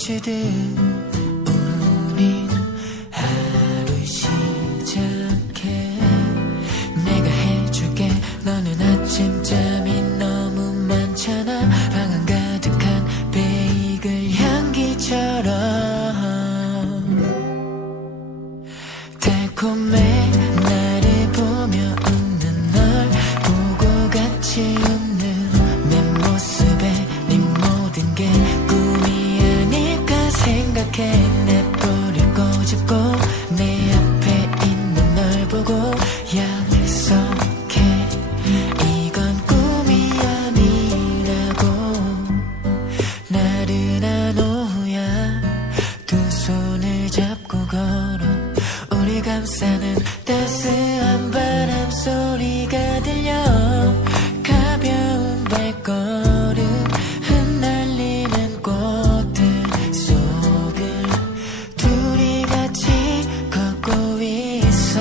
주듯 우린 하루 시작해. 내가 해줄게. 너는 아침잠이 너무 많잖아. 방 안 가득한 베이글 향기처럼 달콤해. 나를 보며 웃는 널 보고 같이 웃는 내 모습에 네 모든 게 꿈이 아닐까 생각해. 내 볼을 꼬집고 내 앞에 있는 널 보고 약속해. 이건 꿈이 아니라고. 나른한 오후야 두 손을 잡고 걸어. 우리 감싸는 따스한 바람 소리가 들려. 가벼운 발걸음 흩날리는 꽃들 속을 둘이 같이 걷고 있어.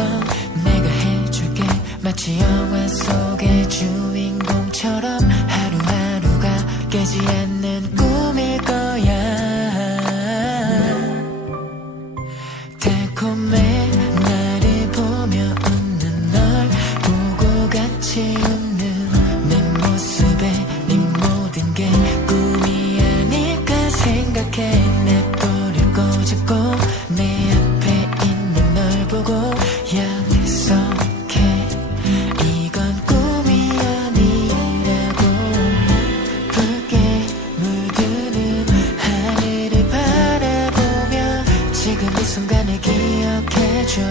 내가 해줄게. 마치 영화 속의 주인공처럼 하루하루가 깨지 않는 꿈일 거야. 달콤해. 나를 보며 웃는 널 보고 같이 웃는 내 모습에 네 모든 게 꿈이 아닐까 생각해. 내 볼을 꼬집고 내 앞에 있는 널 보고 약속해. 이건 꿈이 아니라고. 붉게 물드는 하늘을 바라보며 지금 이 순간을 기억해줘.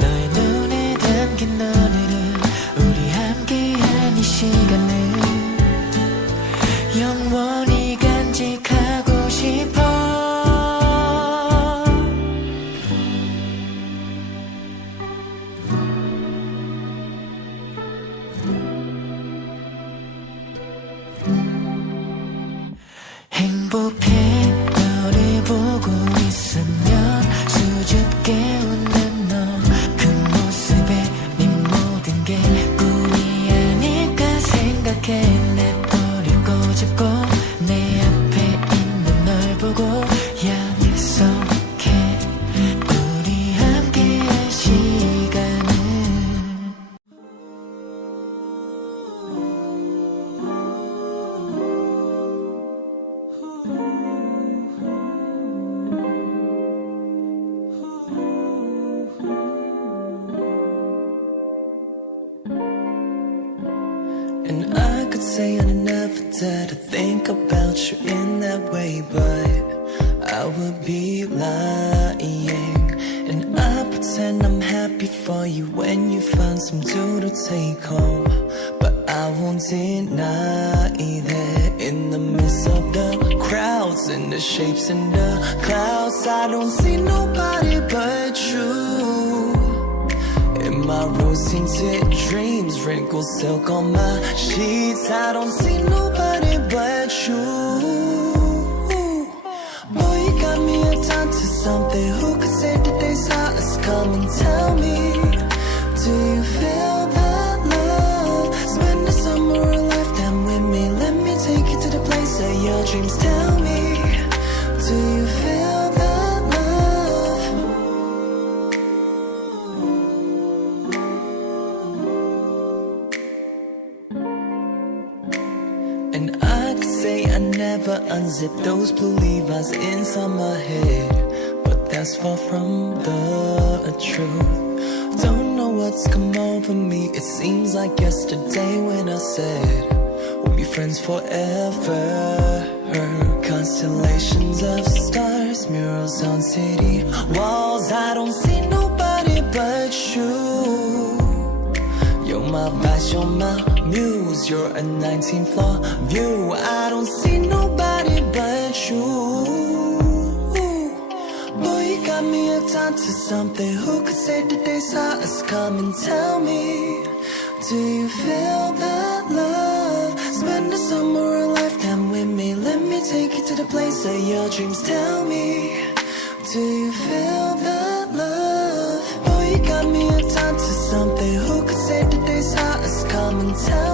너의 눈에 담긴 오늘은 우리 함께한 이 시간을 영원히 간직하고 싶어. 행복해. 너를 보고 있으면 수줍게 웃는 너 그 모습에 네 모든 게 꿈이 아닐까 생각해. 내 볼을 꼬집고 내 앞에 있는 널 보고 약속해. 우리 함께할 시간을 And I could say I never did to think about you in that way, but I would be lying. And I pretend I'm happy for you when you find some dude to take home, but I won't deny that in the midst of the crowds and the shapes and the clouds, I don't see nobody but you. In my rose-tinted dreams, wrinkled silk on my sheets, I don't see nobody but you. Boy, you got me attached to something. Who could say the day's hot? Let's come and tell me, do you feel that love? Spend the summer or a lifetime with me. Let me take you to the place of your dreams. Tell me, do you feel that love? And I could say I never unzipped those blue Levi's inside my head, but that's far from the truth. Don't know what's come over me. It seems like yesterday when I said we'll be friends forever. Constellations of stars, murals on city walls, I don't see nobody but you. You're my vice, you're my muse, you're a 19th floor view. I don't see nobody but you. Boy, you got me attached to something. Who could say the day's hot? Let's come and tell me, do you feel that love? Spend a summer or a lifetime with me. Let me take you to the place of your dreams. Tell me, do you feel that love? Boy, you got me attached to something. Who could say the day's hot? Let's come and tell